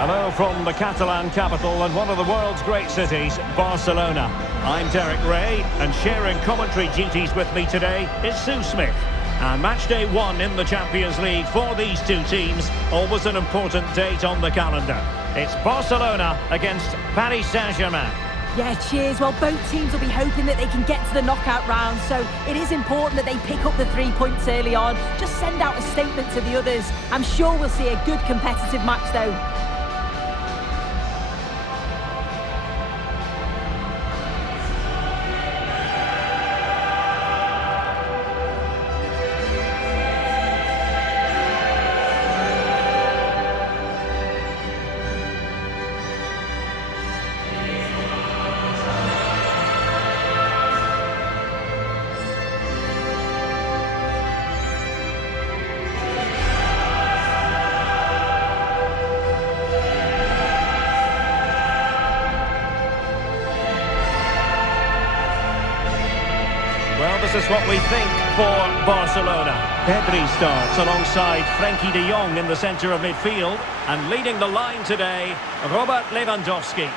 Hello from the Catalan capital and one of the world's great cities, Barcelona. I'm Derek Ray, and sharing commentary duties with me today is Sue Smith. And match day 1 in the Champions League for these two teams, always an important date on the calendar. It's Barcelona against Paris Saint-Germain. Yeah, cheers. Well, both teams will be hoping that they can get to the knockout round, so it is important that they pick up the 3 points early on. Just send out a statement to the others. I'm sure we'll see a good competitive match, though. Well, this is what we think for Barcelona. Pedri starts alongside Frenkie de Jong in the centre of midfield. And leading the line today, Robert Lewandowski.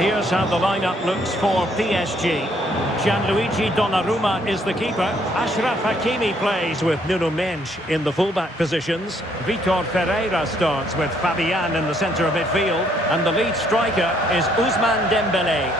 Here's how the lineup looks for PSG. Gianluigi Donnarumma is the keeper. Achraf Hakimi plays with Nuno Mendes in the fullback positions. Vitor Ferreira starts with Fabian in the centre of midfield. And the lead striker is Ousmane Dembélé.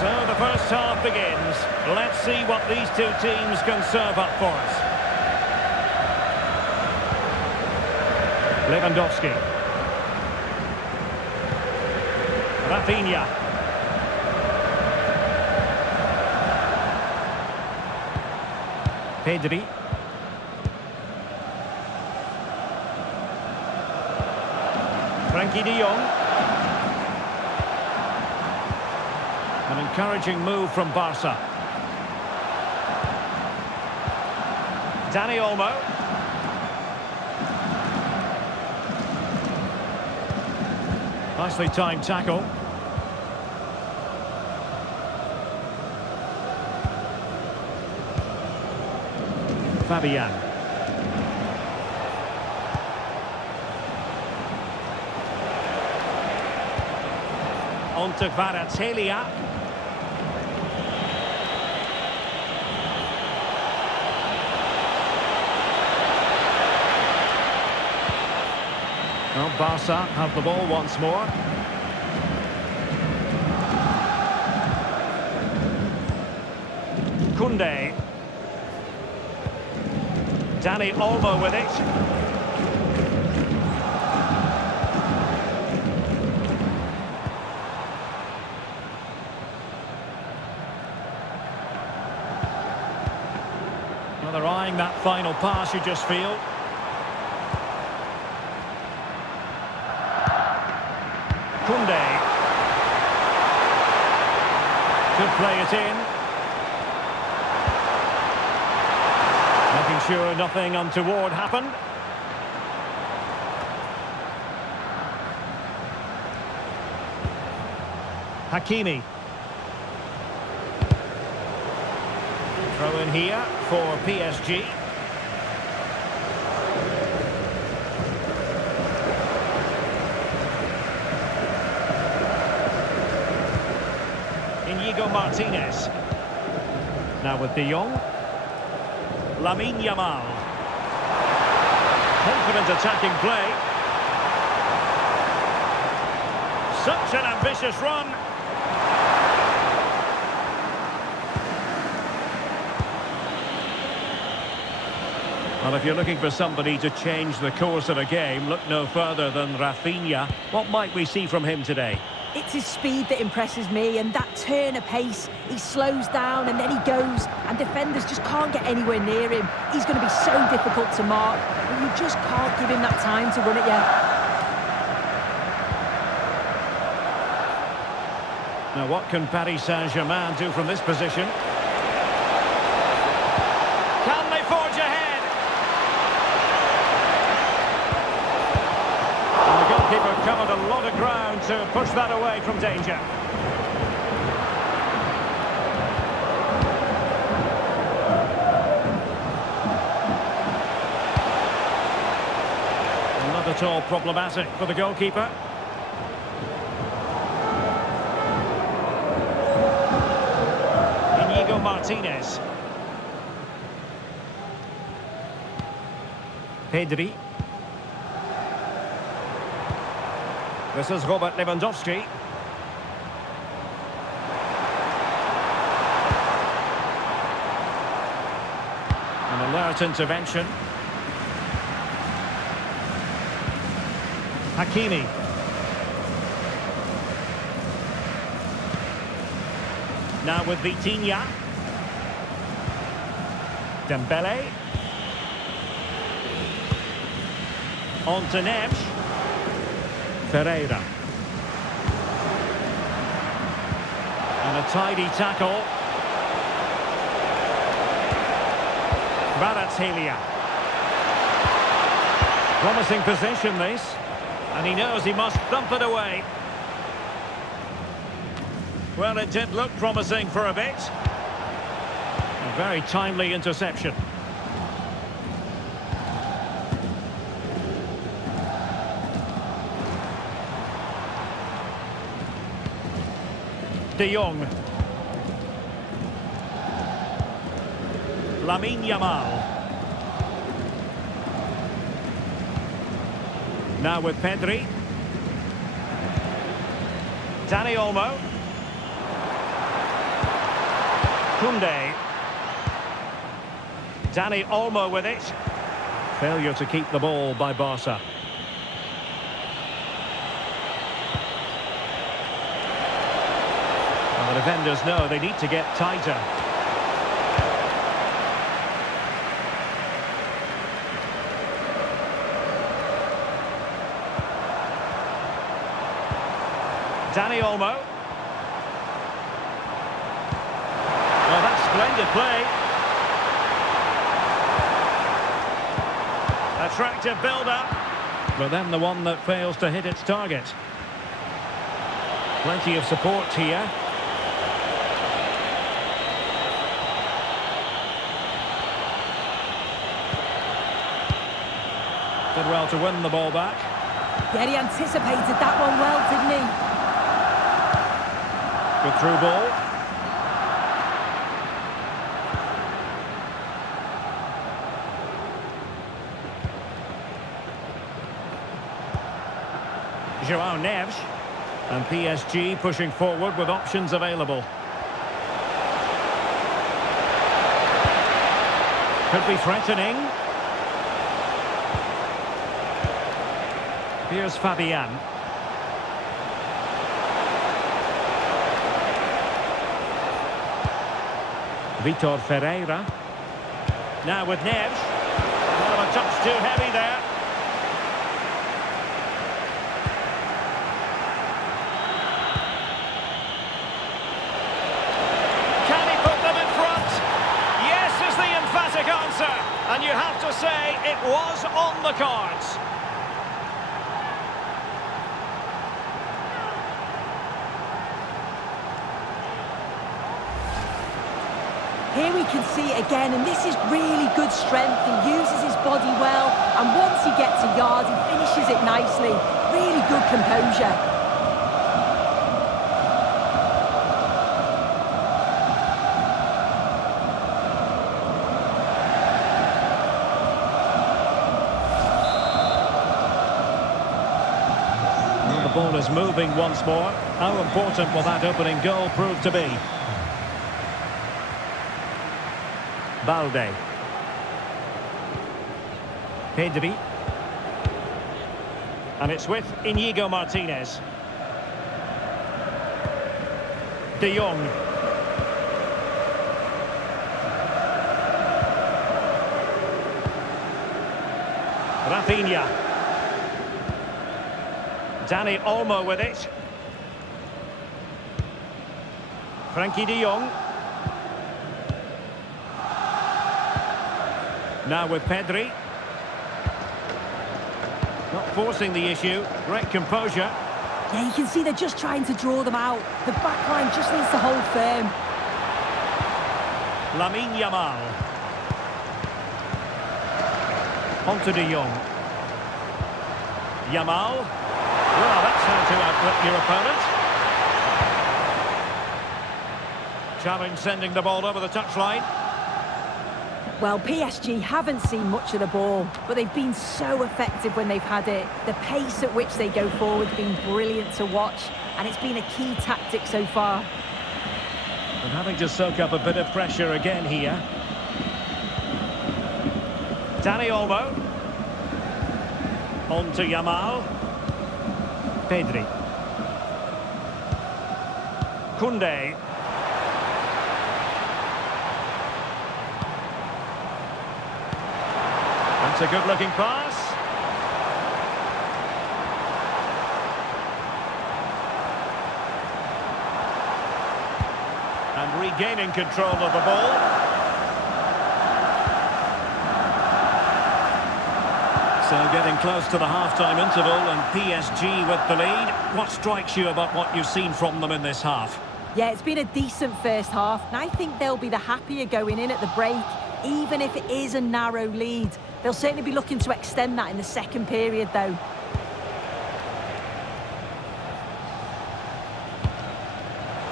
So the first half begins. Let's see what these two teams can serve up for us. Lewandowski. Rafinha. Pedri. Frenkie de Jong. An encouraging move from Barca. Dani Olmo. Nicely timed tackle. Fabian. On to Kvaratskhelia. Well, Barca have the ball once more. Koundé. Dani Olmo with it. Well, they're eyeing that final pass, you just feel. Koundé. Could play it in. Making sure nothing untoward happened. Hakimi. Throw in here for PSG. Inigo Martinez. Now with De Jong. Lamine Yamal. Confident attacking play. Such an ambitious run. Well, if you're looking for somebody to change the course of a game, look no further than Rafinha. What might we see from him today? It's his speed that impresses me, and that turn of pace. He slows down and then he goes, and defenders just can't get anywhere near him. He's going to be so difficult to mark, but you just can't give him that time to run it yet. Now, what can Paris Saint-Germain do from this position? Can they forge ahead? And the goalkeeper covered a lot of ground to push that away from danger. Not at all problematic for the goalkeeper. Martinez. Pedri. This is Robert Lewandowski. An alert intervention. Hakimi. Now with Vitinha. Dembele. On to Neves. Ferreira. And a tidy tackle. Kvaratskhelia. Promising position this. And he knows he must thump it away. Well, it did look promising for a bit. A very timely interception. De Jong. Lamine Yamal. Now with Pedri. Dani Olmo. Koundé. Dani Olmo with it. Failure to keep the ball by Barca. Well, the defenders know they need to get tighter. Dani Olmo. Well, that's splendid play. Attractive build-up. But then the one that fails to hit its target. Plenty of support here. Did well to win the ball back. Yeah, he anticipated that one well, didn't he? Good through ball. João Neves. And PSG pushing forward with options available. Could be threatening. Here's Fabian. Vitor Ferreira. Now with Neves. Well, a touch too heavy there. Can he put them in front? Yes is the emphatic answer. And you have to say it was on the cards. Here we can see it again, and this is really good strength. He uses his body well, and once he gets a yard, he finishes it nicely. Really good composure. The ball is moving once more. How important will that opening goal prove to be? Balde. Pedri. And it's with Inigo Martinez. De Jong. Rafinha. Dani Olmo with it. Frankie de Jong. Now with Pedri. Not forcing the issue. Great composure. Yeah, you can see they're just trying to draw them out. The back line just needs to hold firm. Lamine Yamal. On to de Jong. Yamal. Well, that's how to outwit your opponent. Challenge sending the ball over the touchline. Well, PSG haven't seen much of the ball, but they've been so effective when they've had it. The pace at which they go forward has been brilliant to watch, and it's been a key tactic so far. And having to soak up a bit of pressure again here. Dani Olmo. On to Yamal. Pedri. Koundé. That's a good-looking pass. And regaining control of the ball. So getting close to the half-time interval and PSG with the lead. What strikes you about what you've seen from them in this half? Yeah, it's been a decent first half, and I think they'll be the happier going in at the break, even if it is a narrow lead. They'll certainly be looking to extend that in the second period, though.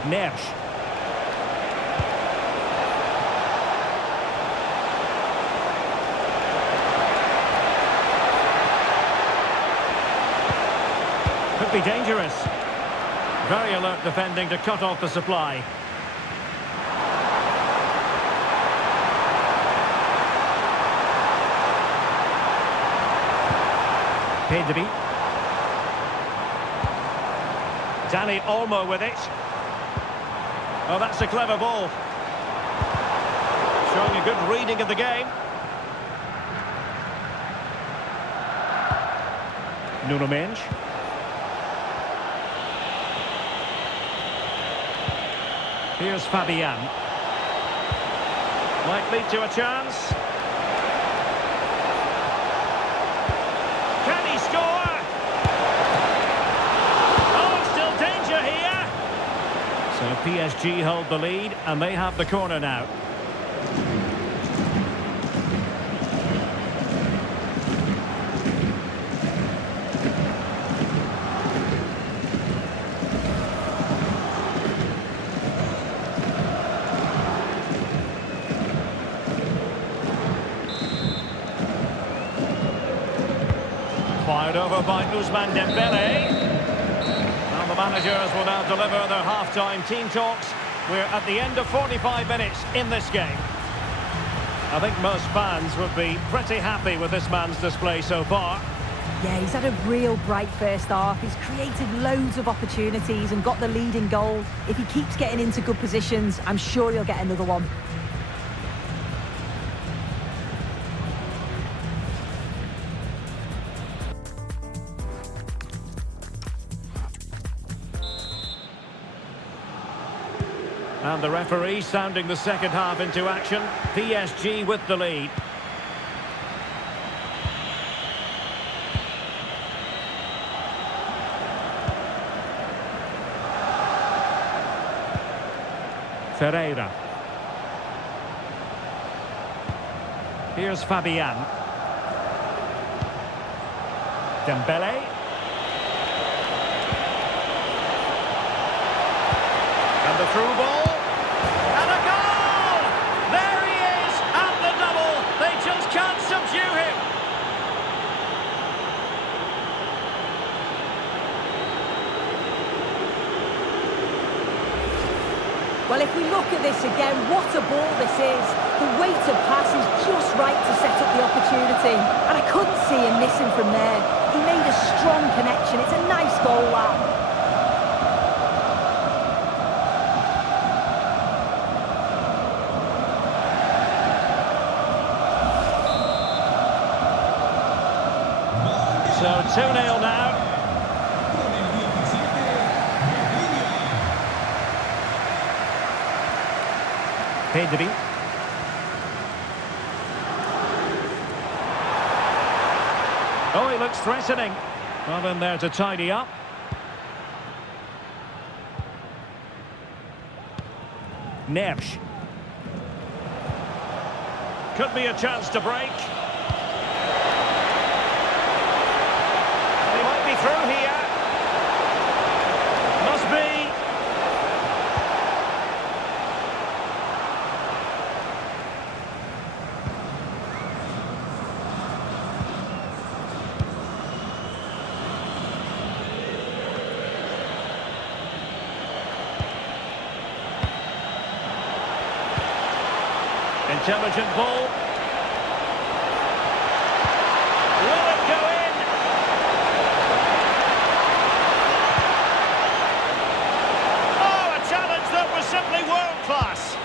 Nersch. Could be dangerous. Very alert defending to cut off the supply. Pedri. Dani Olmo with it. Oh, that's a clever ball. Showing a good reading of the game. Nuno Mendes. Here's Fabian. Might lead to a chance. Can he score? Oh, still danger here. So PSG hold the lead and they have the corner now. Fired over by Ousmane Dembele. Now the managers will now deliver their half-time team talks. We're at the end of 45 minutes in this game. I think most fans would be pretty happy with this man's display so far. Yeah, he's had a real bright first half. He's created loads of opportunities and got the leading goal. If he keeps getting into good positions, I'm sure he'll get another one. And the referee sounding the second half into action. PSG with the lead. Ferreira. Here's Fabian. Dembele. And the through ball. And a goal! There he is! And the double! They just can't subdue him! Well, if we look at this again, what a ball this is. The weighted pass is just right to set up the opportunity. And I couldn't see him missing from there. He made a strong connection. It's a nice goal, that. So 2-0 now. Pedri. Oh, he looks threatening. Well, in there to tidy up. Neves. Could be a chance to break. He might be through here. Must be. Intelligent ball. Will it go in? Oh, a challenge that was simply world class.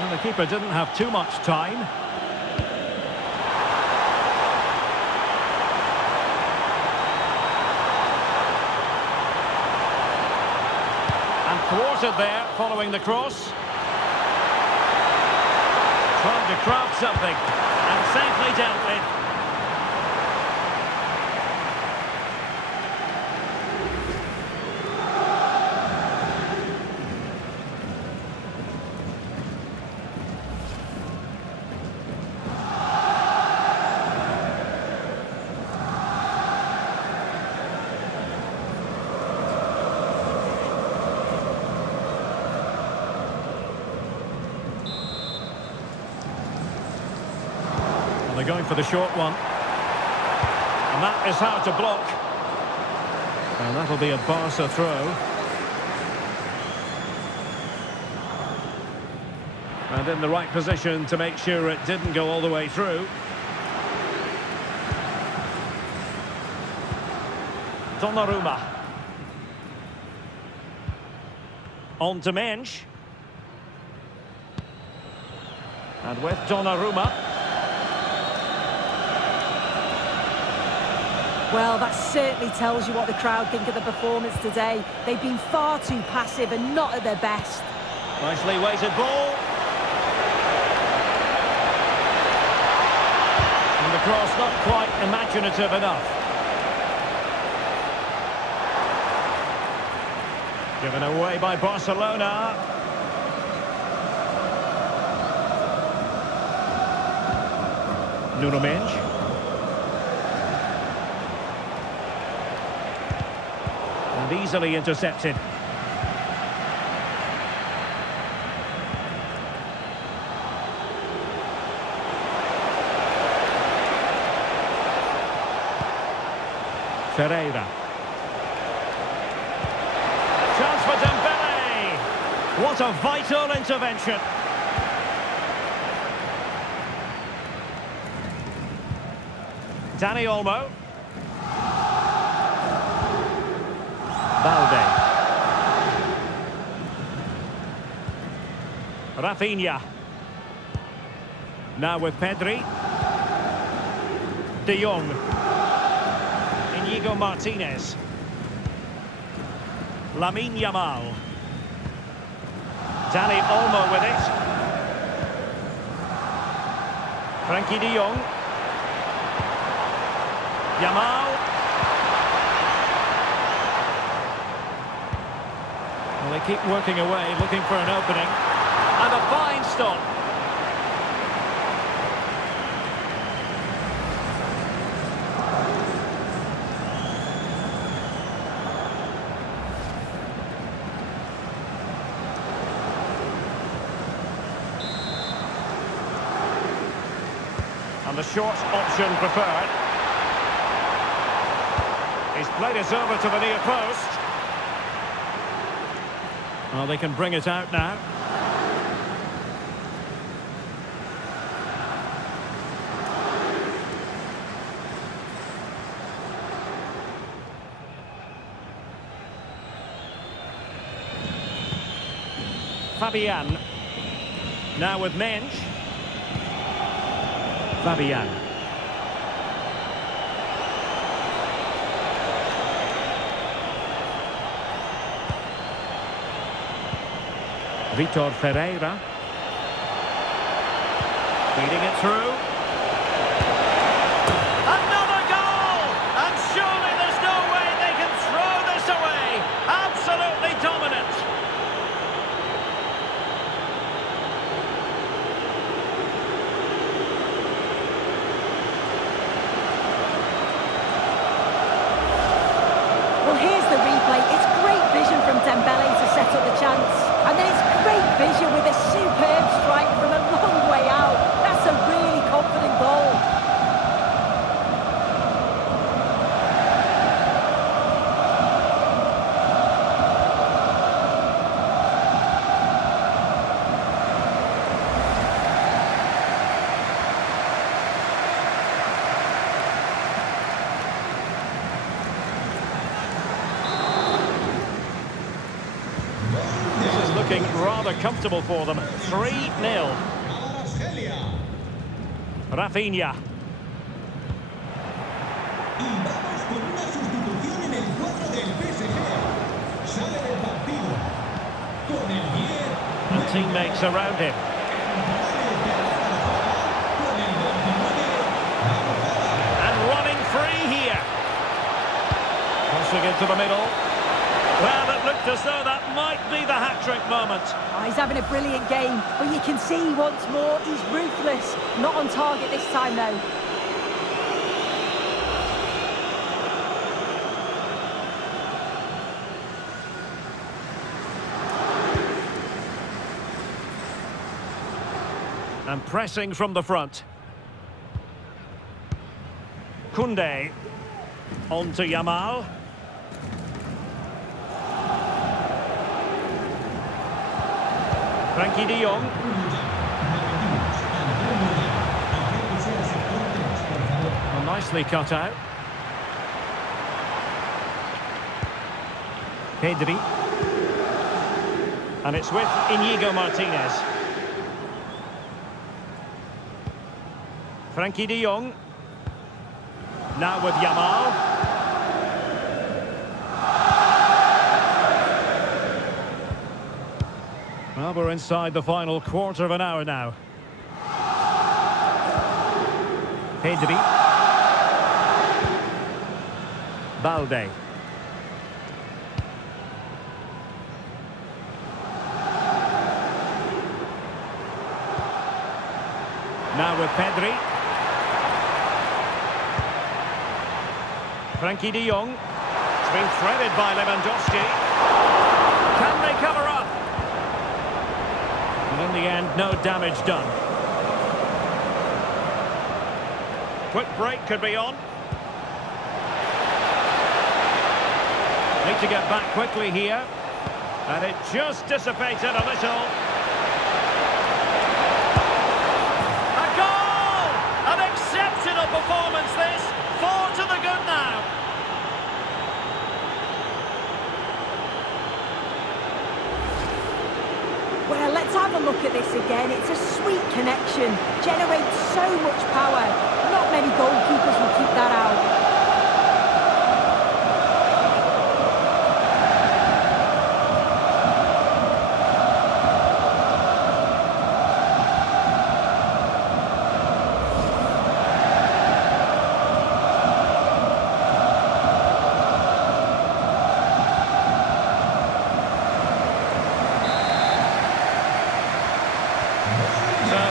Well, the keeper didn't have too much time. And thwarted there following the cross. Trying to craft something, and safely dealt with. They're going for the short one. And that is how to block. And that'll be a Barca throw. And in the right position to make sure it didn't go all the way through. Donnarumma. On to Mensch. And with Donnarumma. Well, that certainly tells you what the crowd think of the performance today. They've been far too passive and not at their best. Nicely weighted ball. And the cross not quite imaginative enough. Given away by Barcelona. Nuno Mendes. Easily intercepted. Ferreira. Chance for Dembele. What a vital intervention. Dani Olmo. Balde. Rafinha. Now with Pedri. De Jong. Inigo Martinez. Lamine Yamal. Dani Olmo with it. Frankie de Jong. Yamal. Well, they keep working away, looking for an opening. And a fine stop. And the short option preferred. He's played it over to the near post. Well, they can bring it out now. Fabian. Now with Mensch. Fabian. Vitor Ferreira. Feeding it through. Another goal! And surely there's no way they can throw this away. Absolutely dominant. Well, here's the replay. It's great vision from Dembele to set up the chance. And then it's great vision with a superb strike from a long way out. That's a really confident goal. Looking rather comfortable for them. 3-0. Rafinha. Y vamos con una sustitución en el cuadro del PSG. Sale del partido con el 10. And teammates around him. And running free here. Crossing into the middle. Well, it looked as though that might be the hat-trick moment. Oh, he's having a brilliant game, but you can see once more he's ruthless. Not on target this time, though. And pressing from the front. Koundé. On to Yamal. Frankie de Jong. Well, nicely cut out. Pedri. And it's with Inigo Martinez. Frankie de Jong. Now with Yamal. Well, we're inside the final quarter of an hour now. Pedri. Balde. Now with Pedri. Frankie de Jong. It's been threaded by Lewandowski. Can they cover up? And in the end, no damage done. Quick break could be on. Need to get back quickly here. And it just dissipated a little. A goal! An exceptional performance this. 4 to the good now. Well, let's have a look at this again. It's a sweet connection. Generates so much power. Not many goalkeepers will keep that out.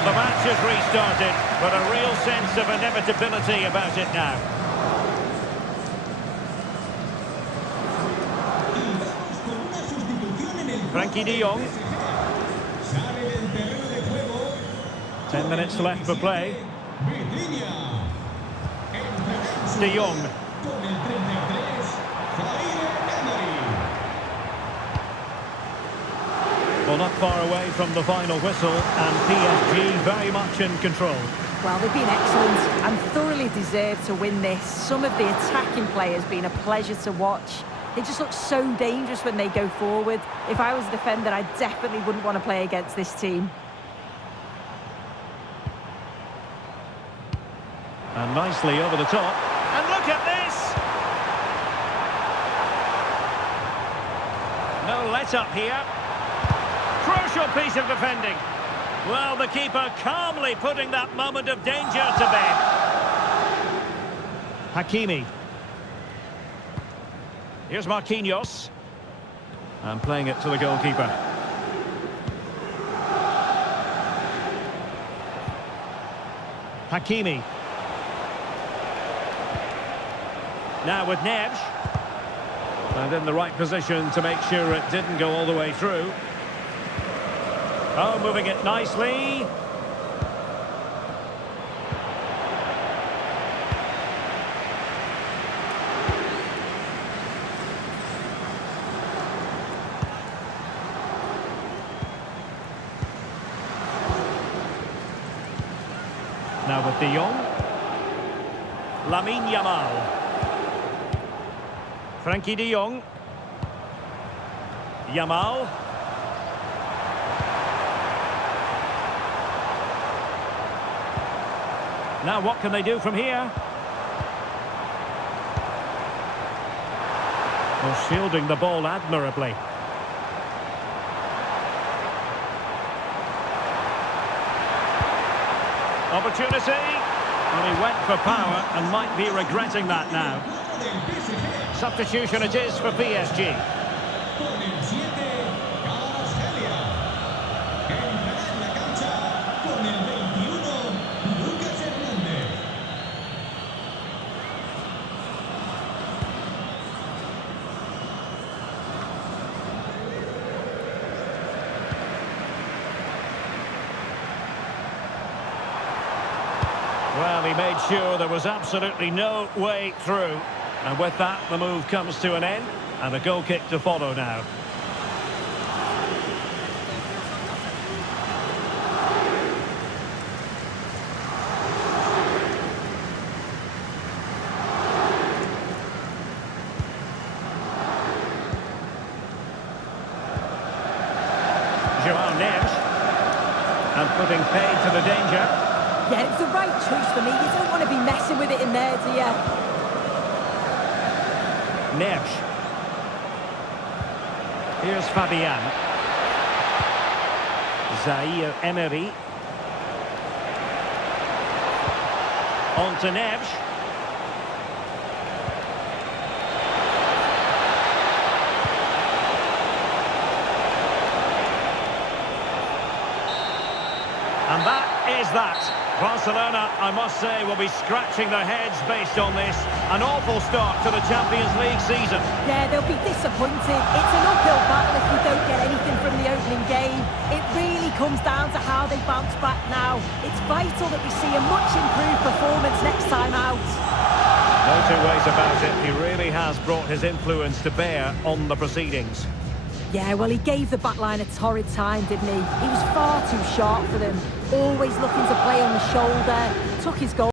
The match has restarted, but a real sense of inevitability about it now. Frankie de Jong. 10 minutes left for play. De Jong. Well, not far away from the final whistle, and PSG very much in control. Well, they've been excellent and thoroughly deserved to win this. Some of the attacking play has been a pleasure to watch. They just look so dangerous when they go forward. If I was a defender, I definitely wouldn't want to play against this team. And nicely over the top. And look at this! No let-up here. Crucial piece of defending. Well, the keeper calmly putting that moment of danger to bed. Hakimi. Here's Marquinhos. And playing it to the goalkeeper. Hakimi. Now with Neves. And in the right position to make sure it didn't go all the way through. Oh, moving it nicely. Now with De Jong. Lamine Yamal. Frankie De Jong. Yamal. Now what can they do from here? Well, shielding the ball admirably. Opportunity. Well, he went for power and might be regretting that now. Substitution it is for PSG. Con el 7, Kvaratskhelia. Entrará en la cancha con el 21, Lucas Hernández. Well, he made sure there was absolutely no way through. And with that, the move comes to an end. And a goal kick to follow now. Joao Neves. And putting paid to the danger. Yeah, it's the right choice for me. You don't want to be messing with it in there, do you? Neves. Here's Fabian. Zaire Emery. On to Neves. And that is that. Barcelona, I must say, will be scratching their heads based on this. An awful start to the Champions League season. Yeah, they'll be disappointed. It's an uphill battle if we don't get anything from the opening game. It really comes down to how they bounce back now. It's vital that we see a much improved performance next time out. No two ways about it. He really has brought his influence to bear on the proceedings. Yeah, well, he gave the back line a torrid time, didn't he? He was far too sharp for them. Always looking to play on the shoulder. Took his goal.